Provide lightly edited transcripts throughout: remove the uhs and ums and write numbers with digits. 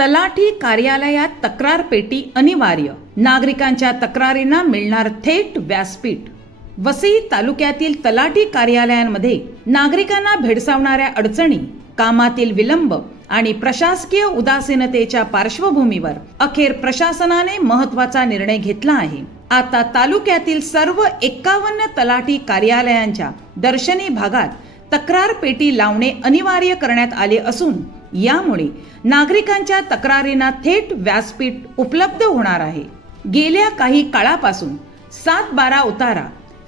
तलाठी कार्यालयात तक्रार पेटी अनिवार्य, नागरिकांच्या तक्रारींना मिळणार थेट व्यासपीठ। वसई तालुक्यातील तलाठी कार्यालयांमध्ये नागरिकांना भेडसावणाऱ्या अडचणी, कामातील विलंब आणि प्रशासकीय उदासीनतेच्या पार्श्वभूमीवर अखेर प्रशासनाने महत्त्वाचा निर्णय घेतला आहे। आता तालुक्यातील सर्व 51 तलाठी कार्यालयांच्या दर्शनी भागात तक्रार पेटी लावणे अनिवार्य करण्यात आले असून यामुळे नागरिकांच्या तक्रारींना थेट व्यासपीठ उपलब्ध होणार आहे। गेल्या काही काळापासून 7/12 उतारा,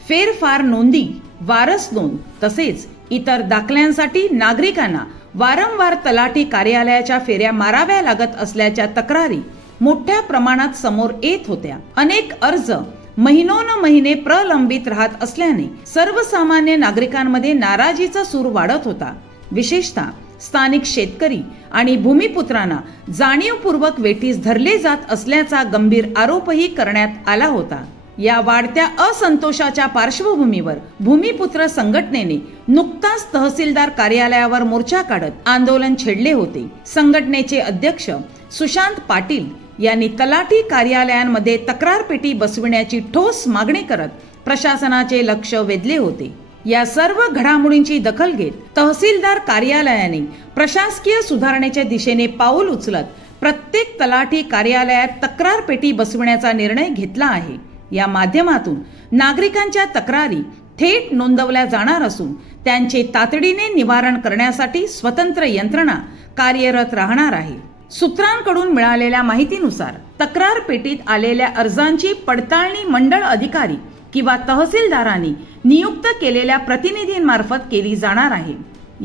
फेरफार नोंदी, वारस नोंद तसेच इतर दाखल्यांसाठी नागरिकांना वारंवार तलाठी कार्यालयाच्या फेऱ्या माराव्या लागत असल्याच्या तक्रारी मोठ्या प्रमाणात समोर येत होत्या। अनेक अर्ज महिनोन-महिने प्रलंबित राहत असल्याने सर्वसामान्य नागरिकांमध्ये नाराजीचा सूर वाढत होता। विशेषतः स्थानिक शेतकरी आणि भूमिपुत्रांना जाणीवपूर्वक वेठीस धरले जात असल्याचा गंभीर आरोपही करण्यात आला होता। या वाढत्या असंतोषाच्या पार्श्वभूमीवर भूमिपुत्र संघटनेने नुकताच तहसीलदार कार्यालयावर मोर्चा काढत आंदोलन छेडले होते। संघटनेचे अध्यक्ष सुशांत पाटील यांनी तलाठी कार्यालयांमध्ये तक्रार पेटी बसविण्याची ठोस मागणी करत प्रशासनाचे लक्ष वेधले होते। या सर्व घडामोडींची दखल घेत तहसीलदार कार्यालयाने प्रशासकीय सुधारणेच्या दिशेने पाऊल उचलत प्रत्येक तलाठी कार्यालयात तक्रार पेटी बसविण्याचा निर्णय घेतला आहे। या माध्यमातून नागरिकांच्या तक्रारी थेट नोंदवल्या जाणार असून त्यांचे तातडीने निवारण करण्यासाठी स्वतंत्र यंत्रणा कार्यरत राहणार आहे। सूत्रांकडून मिळालेल्या माहितीनुसार तक्रार पेटीत आलेल्या अर्जांची पडताळणी मंडळ अधिकारी किंवा तहसीलदारांनी नियुक्त केलेल्या प्रतिनिधींमार्फत केली जाणार आहे।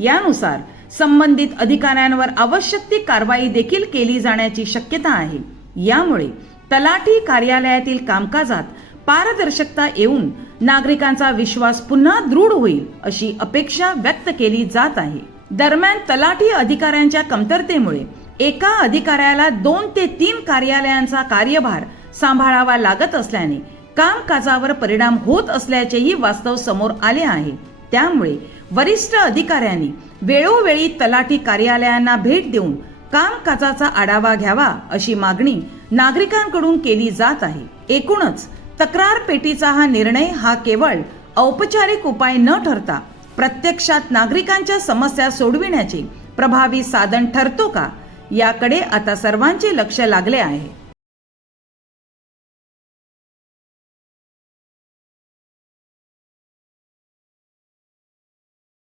यानुसार संबंधित अधिकाऱ्यांवर आवश्यक ती कारवाई देखील केली जाण्याची शक्यता आहे। यामुळे तलाठी कार्यालयातील कामकाजात पारदर्शकता येऊन नागरिकांचा विश्वास पुन्हा दृढ होईल अशी अपेक्षा व्यक्त केली जात आहे। दरम्यान तलाठी अधिकाऱ्यांच्या कमतरतेमुळे एका अधिकाऱ्याला 2 ते 3 कार्यालयांचा कार्यभार सांभाळावा लागत असल्याने कामकाजावर परिणाम होत असल्याचेही वास्तव समोर आले आहे। त्यामुळे वरिष्ठ अधिकाऱ्यांनी वेळोवेळी तलाठी कार्यालयांना भेट देऊन कामकाजाचा आढावा घ्यावा अशी मागणी नागरिकांकडून केली जात आहे। एकूणच तक्रार पेटीचा हा निर्णय हा केवळ औपचारिक उपाय न ठरता प्रत्यक्षात नागरिकांच्या समस्या सोडविण्याचे प्रभावी साधन ठरतो का, याकडे आता सर्वांचे लक्ष लागले आहे।